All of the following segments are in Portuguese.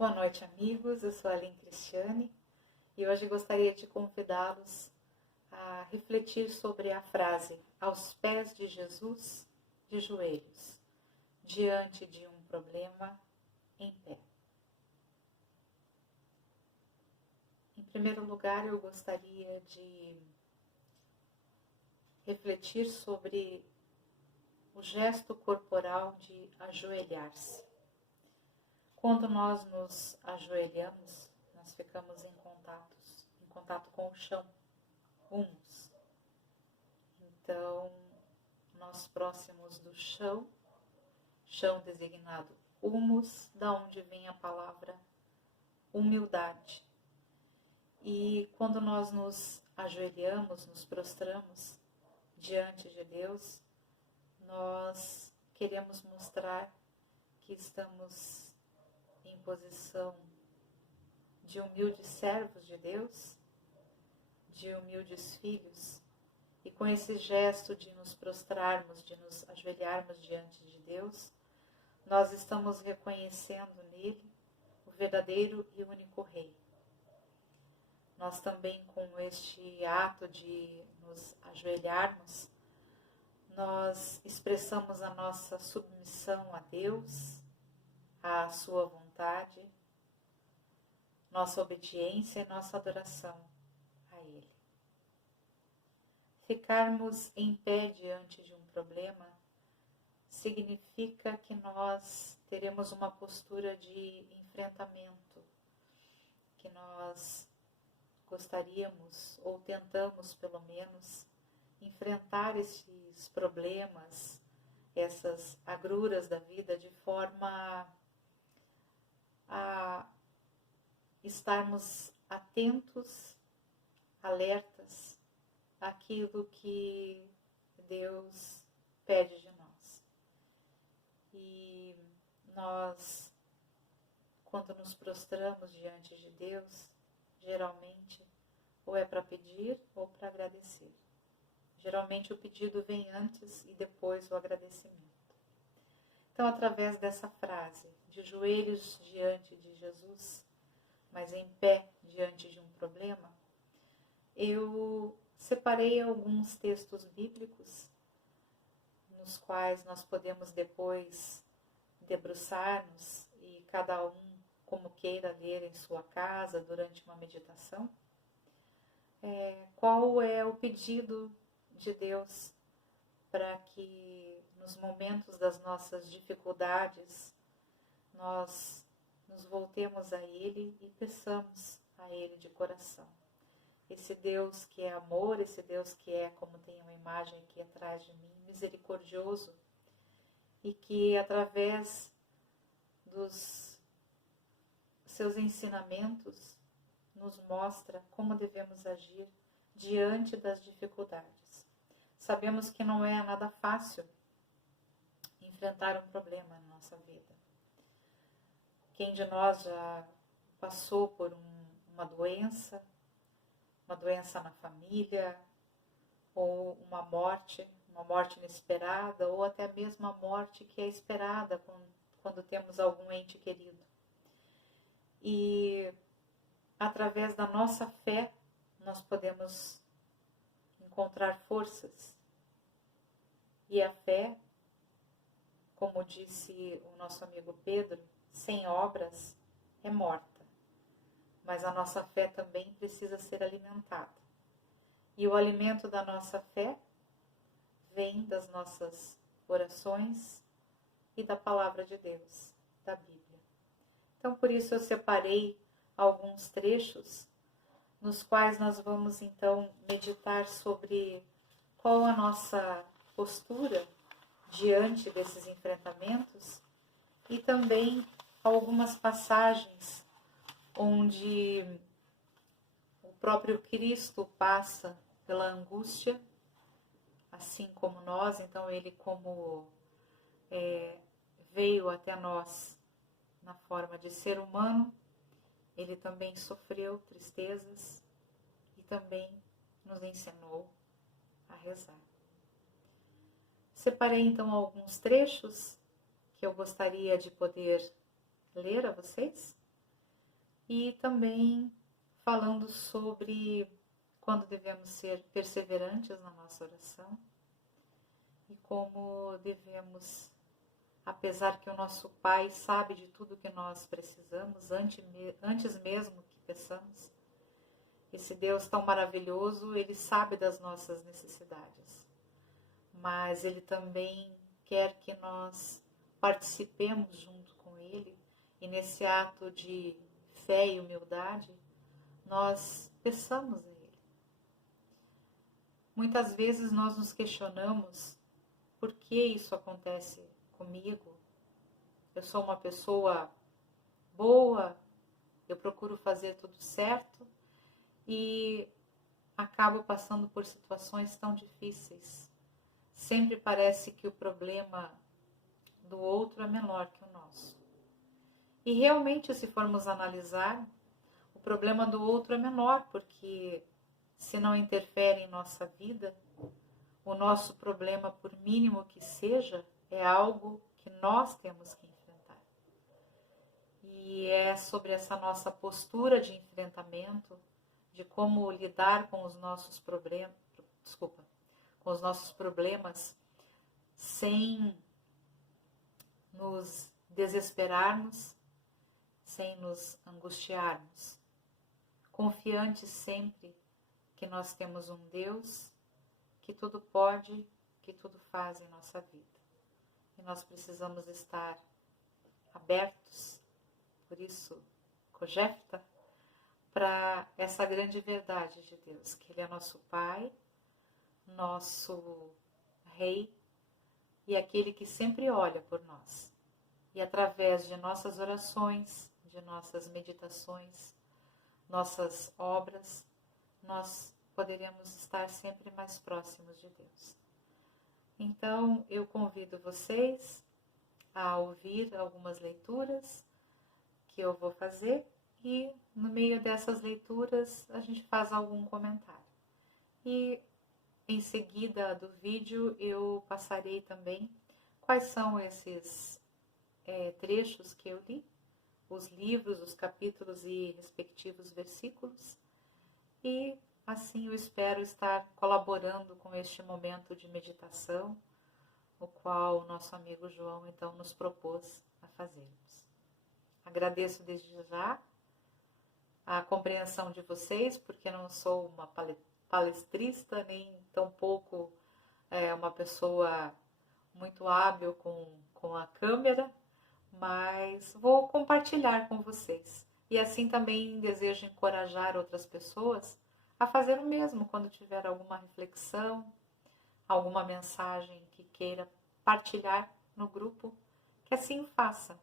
Boa noite, amigos. Eu sou a Aline Cristiane e hoje gostaria de convidá-los a refletir sobre a frase aos pés de Jesus, de joelhos, diante de um problema, em pé. Em primeiro lugar, eu gostaria de refletir sobre o gesto corporal de ajoelhar-se. Quando nós nos ajoelhamos, nós ficamos em contato com o chão, humus. Então, nós próximos do chão designado humus, da onde vem a palavra humildade. E quando nós nos ajoelhamos, nos prostramos diante de Deus, nós queremos mostrar que estamos em posição de humildes servos de Deus, de humildes filhos, e com esse gesto de nos prostrarmos, de nos ajoelharmos diante de Deus, nós estamos reconhecendo nele o verdadeiro e único Rei. Nós também, com este ato de nos ajoelharmos, nós expressamos a nossa submissão a Deus, à sua vontade, nossa obediência e nossa adoração a Ele. Ficarmos em pé diante de um problema significa que nós teremos uma postura de enfrentamento, que nós gostaríamos, ou tentamos pelo menos, enfrentar esses problemas, essas agruras da vida de forma a estarmos atentos, alertas àquilo que Deus pede de nós. E nós, quando nos prostramos diante de Deus, geralmente ou é para pedir ou para agradecer. Geralmente o pedido vem antes e depois o agradecimento. Então, através dessa frase, de joelhos diante de Jesus, mas em pé diante de um problema, eu separei alguns textos bíblicos nos quais nós podemos depois debruçar-nos e cada um como queira ler em sua casa durante uma meditação. Qual é o pedido de Deus para que nos momentos das nossas dificuldades nós nos voltemos a Ele e peçamos a Ele de coração. Esse Deus que é amor, esse Deus que é, como tem uma imagem aqui atrás de mim, misericordioso, e que através dos seus ensinamentos nos mostra como devemos agir diante das dificuldades. Sabemos que não é nada fácil enfrentar um problema na nossa vida. Quem de nós já passou por uma doença na família, ou uma morte inesperada, ou até mesmo a morte que é esperada quando temos algum ente querido. E através da nossa fé, nós podemos encontrar forças. E a fé, como disse o nosso amigo Pedro, sem obras é morta. Mas a nossa fé também precisa ser alimentada. E o alimento da nossa fé vem das nossas orações e da palavra de Deus, da Bíblia. Então, por isso eu separei alguns trechos nos quais nós vamos então meditar sobre qual a nossa postura diante desses enfrentamentos e também algumas passagens onde o próprio Cristo passa pela angústia, assim como nós. Então ele como veio até nós na forma de ser humano, ele também sofreu tristezas e também nos ensinou a rezar. Separei então alguns trechos que eu gostaria de poder ler a vocês e também falando sobre quando devemos ser perseverantes na nossa oração e como devemos, apesar que o nosso Pai sabe de tudo que nós precisamos, antes mesmo que peçamos, esse Deus tão maravilhoso, Ele sabe das nossas necessidades, mas Ele também quer que nós participemos junto com Ele e nesse ato de fé e humildade, nós peçamos a Ele. Muitas vezes nós nos questionamos por que isso acontece comigo. Eu sou uma pessoa boa, eu procuro fazer tudo certo e acabo passando por situações tão difíceis. Sempre parece que o problema do outro é menor que o nosso. E realmente, se formos analisar, o problema do outro é menor, porque se não interfere em nossa vida, o nosso problema, por mínimo que seja, é algo que nós temos que enfrentar. E é sobre essa nossa postura de enfrentamento, de como lidar com os nossos problemas, sem nos desesperarmos, sem nos angustiarmos, confiantes sempre que nós temos um Deus que tudo pode, que tudo faz em nossa vida. E nós precisamos estar abertos, por isso, cogefta, para essa grande verdade de Deus, que Ele é nosso Pai, nosso Rei e aquele que sempre olha por nós. E através de nossas orações, de nossas meditações, nossas obras, nós poderemos estar sempre mais próximos de Deus. Então, eu convido vocês a ouvir algumas leituras que eu vou fazer e no meio dessas leituras a gente faz algum comentário. E em seguida do vídeo eu passarei também quais são esses trechos que eu li, os livros, os capítulos e respectivos versículos, e assim eu espero estar colaborando com este momento de meditação, o qual o nosso amigo João então nos propôs a fazermos. Agradeço desde já a compreensão de vocês, porque não sou uma palestrista, nem tampouco uma pessoa muito hábil com a câmera, mas vou compartilhar com vocês. E assim também desejo encorajar outras pessoas a fazer o mesmo quando tiver alguma reflexão, alguma mensagem que queira partilhar no grupo, que assim faça,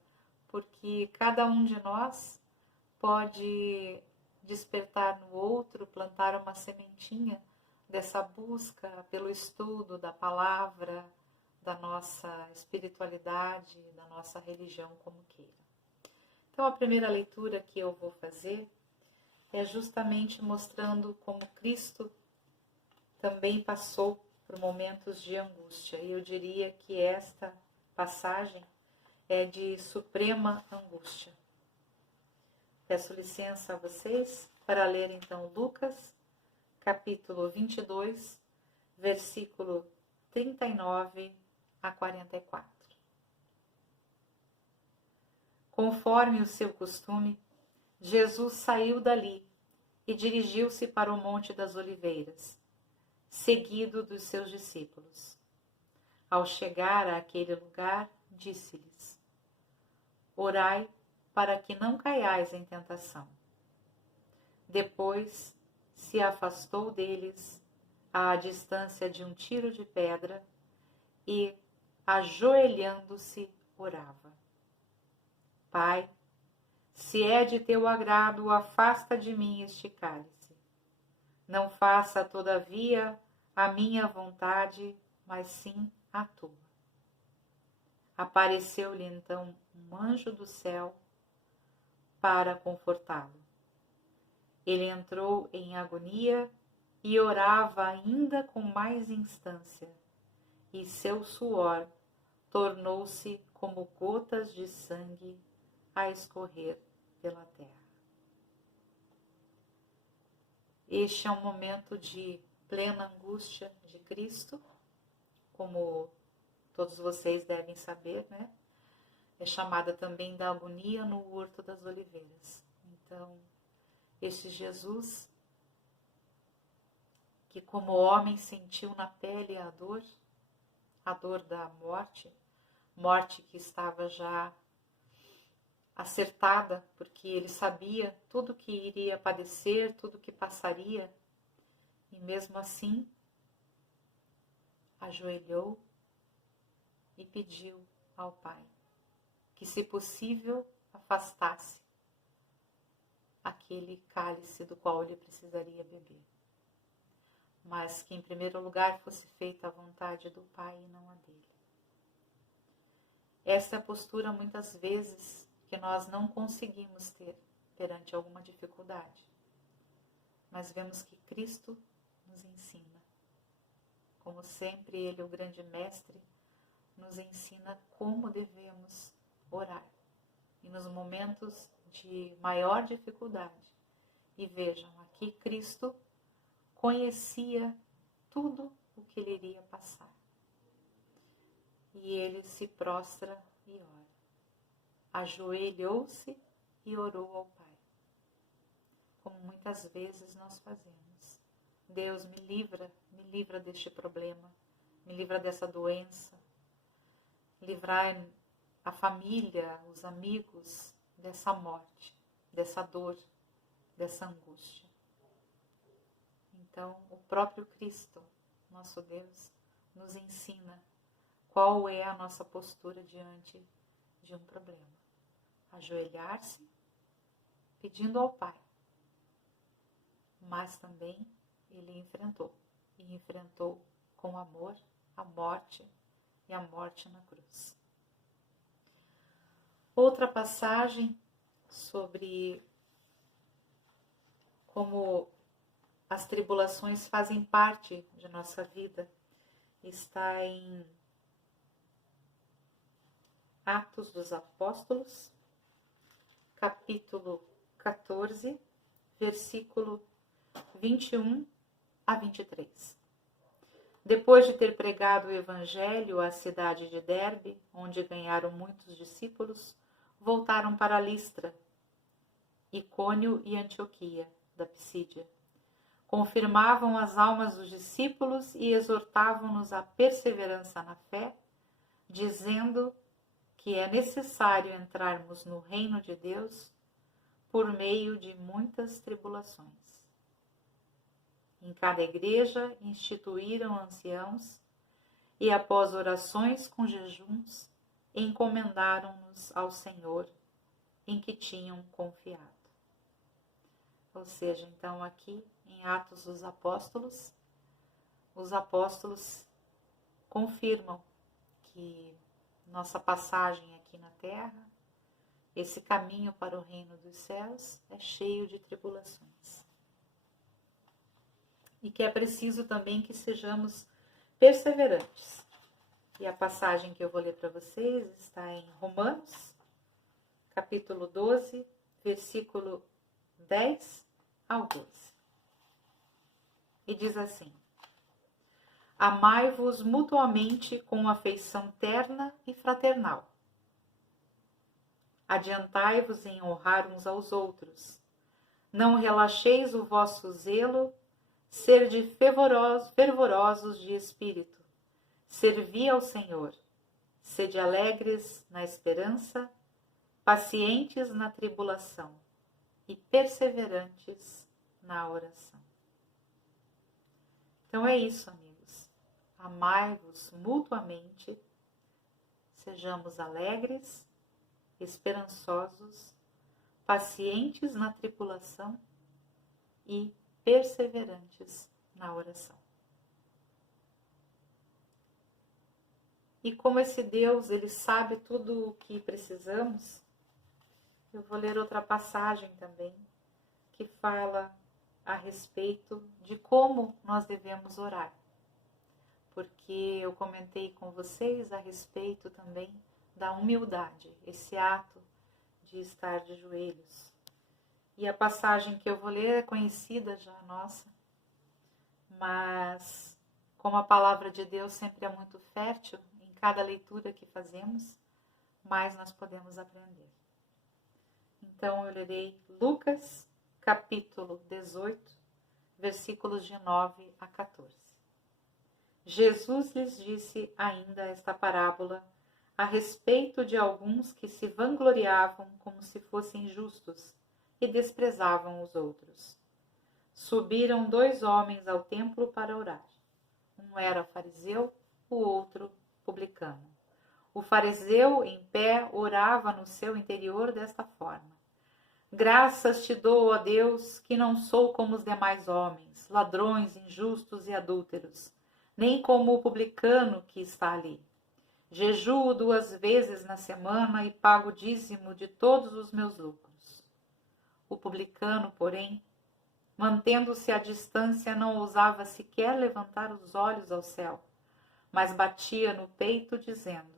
porque cada um de nós pode despertar no outro, plantar uma sementinha dessa busca pelo estudo da palavra, da nossa espiritualidade, da nossa religião, como queira. Então, a primeira leitura que eu vou fazer é justamente mostrando como Cristo também passou por momentos de angústia. E eu diria que esta passagem é de suprema angústia. Peço licença a vocês para ler então Lucas, capítulo 22, versículo 39 a 44. Conforme o seu costume, Jesus saiu dali e dirigiu-se para o Monte das Oliveiras, seguido dos seus discípulos. Ao chegar àquele lugar, disse-lhes: Orai para que não caiais em tentação. Depois se afastou deles à distância de um tiro de pedra e, ajoelhando-se, orava: Pai, se é de teu agrado, afasta de mim este cálice. Não faça, todavia, a minha vontade, mas sim a tua. Apareceu-lhe então um anjo do céu para confortá-lo. Ele entrou em agonia e orava ainda com mais instância, e seu suor tornou-se como gotas de sangue a escorrer pela terra. Este é um momento de plena angústia de Cristo, como todos vocês devem saber, né? É chamada também da agonia no Horto das Oliveiras. Então, este Jesus, que como homem sentiu na pele a dor da morte, morte que estava já acertada, porque ele sabia tudo que iria padecer, tudo que passaria, e mesmo assim ajoelhou e pediu ao Pai que, se possível, afastasse aquele cálice do qual ele precisaria beber, mas que em primeiro lugar fosse feita a vontade do Pai e não a dele. Esta é a postura muitas vezes que nós não conseguimos ter perante alguma dificuldade, mas vemos que Cristo nos ensina. Como sempre, Ele, o grande mestre, nos ensina como devemos orar. E nos momentos de maior dificuldade. E vejam, aqui Cristo conhecia tudo o que ele iria passar. E ele se prostra e ora. Ajoelhou-se e orou ao Pai. Como muitas vezes nós fazemos. Deus, me livra deste problema, me livra dessa doença, livrai a família, os amigos dessa morte, dessa dor, dessa angústia. Então, o próprio Cristo, nosso Deus, nos ensina qual é a nossa postura diante de um problema. Ajoelhar-se, pedindo ao Pai, mas também ele enfrentou, e enfrentou com amor a morte e a morte na cruz. Outra passagem sobre como as tribulações fazem parte de nossa vida está em Atos dos Apóstolos, capítulo 14, versículo 21 a 23. Depois de ter pregado o Evangelho à cidade de Derbe, onde ganharam muitos discípulos, voltaram para Listra, Icônio e Antioquia, da Pisídia. Confirmavam as almas dos discípulos e exortavam-nos à perseverança na fé, dizendo que é necessário entrarmos no reino de Deus por meio de muitas tribulações. Em cada igreja instituíram anciãos e, após orações com jejuns, encomendaram-nos ao Senhor, em que tinham confiado. Ou seja, então aqui em Atos dos Apóstolos, os apóstolos confirmam que nossa passagem aqui na Terra, esse caminho para o reino dos céus, é cheio de tribulações. E que é preciso também que sejamos perseverantes. E a passagem que eu vou ler para vocês está em Romanos, capítulo 12, versículo 10 ao 12. E diz assim: Amai-vos mutuamente com afeição terna e fraternal. Adiantai-vos em honrar uns aos outros. Não relaxeis o vosso zelo, sede fervorosos de espírito. Servi ao Senhor. Sede alegres na esperança, pacientes na tribulação e perseverantes na oração. Então é isso, amigos. Amai-vos mutuamente, sejamos alegres, esperançosos, pacientes na tribulação e perseverantes na oração. E como esse Deus, ele sabe tudo o que precisamos, eu vou ler outra passagem também, que fala a respeito de como nós devemos orar. Porque eu comentei com vocês a respeito também da humildade, esse ato de estar de joelhos. E a passagem que eu vou ler é conhecida já, nossa. Mas, como a palavra de Deus sempre é muito fértil, em cada leitura que fazemos, mais nós podemos aprender. Então, eu lerei Lucas, capítulo 18, versículos de 9 a 14. Jesus lhes disse ainda esta parábola a respeito de alguns que se vangloriavam como se fossem justos e desprezavam os outros. Subiram 2 homens ao templo para orar. Um era fariseu, o outro publicano. O fariseu, em pé, orava no seu interior desta forma: Graças te dou, ó Deus, que não sou como os demais homens, ladrões, injustos e adúlteros, nem como o publicano que está ali. Jejuo 2 vezes na semana e pago o dízimo de todos os meus lucros. O publicano, porém, mantendo-se à distância, não ousava sequer levantar os olhos ao céu, mas batia no peito, dizendo: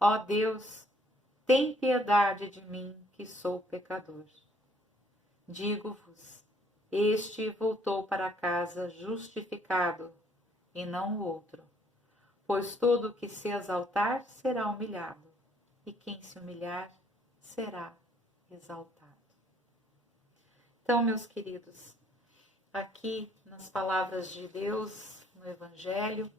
Ó Deus, tem piedade de mim, que sou pecador. Digo-vos, este voltou para casa justificado, e não o outro. Pois todo o que se exaltar será humilhado, e quem se humilhar será exaltado. Então, meus queridos, aqui nas palavras de Deus, no Evangelho,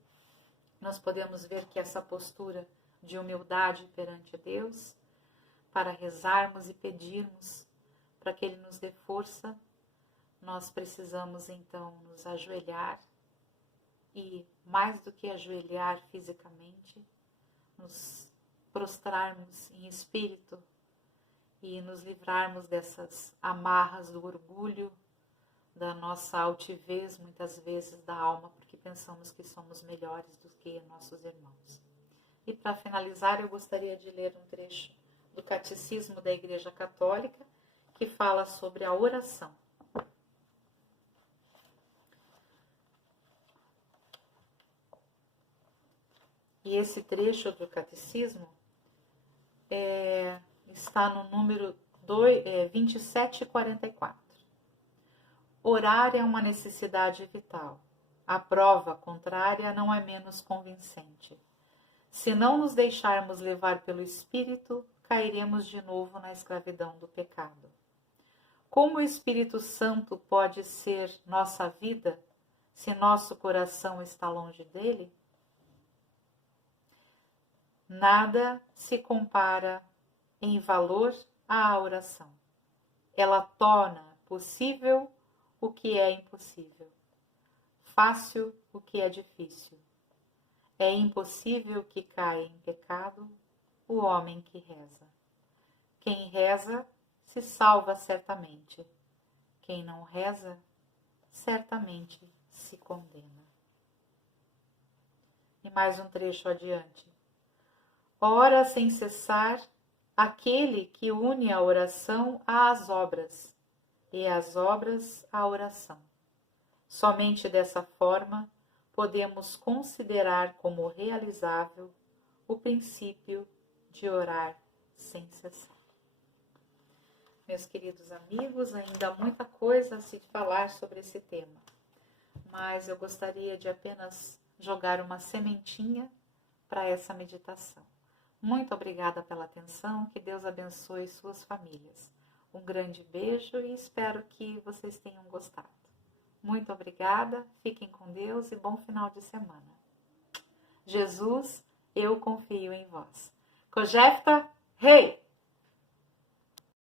nós podemos ver que essa postura de humildade perante Deus, para rezarmos e pedirmos para que Ele nos dê força, nós precisamos então nos ajoelhar e, mais do que ajoelhar fisicamente, nos prostrarmos em espírito e nos livrarmos dessas amarras do orgulho, da nossa altivez, muitas vezes da alma, porque pensamos que somos melhores do que nossos irmãos. E para finalizar, eu gostaria de ler um trecho do Catecismo da Igreja Católica, que fala sobre a oração. E esse trecho do Catecismo está no número 2744. Orar é uma necessidade vital. A prova contrária não é menos convincente. Se não nos deixarmos levar pelo Espírito, cairemos de novo na escravidão do pecado. Como o Espírito Santo pode ser nossa vida se nosso coração está longe dele? Nada se compara em valor à oração. Ela torna possível o que é impossível, fácil o que é difícil. É impossível que caia em pecado o homem que reza. Quem reza se salva certamente. Quem não reza, certamente se condena. E mais um trecho adiante. Ora sem cessar aquele que une a oração às obras, e as obras à oração. Somente dessa forma podemos considerar como realizável o princípio de orar sem cessar. Meus queridos amigos, ainda há muita coisa a se falar sobre esse tema, mas eu gostaria de apenas jogar uma sementinha para essa meditação. Muito obrigada pela atenção, que Deus abençoe suas famílias. Um grande beijo e espero que vocês tenham gostado. Muito obrigada, fiquem com Deus e bom final de semana. Jesus, eu confio em vós. Cogefta, rei!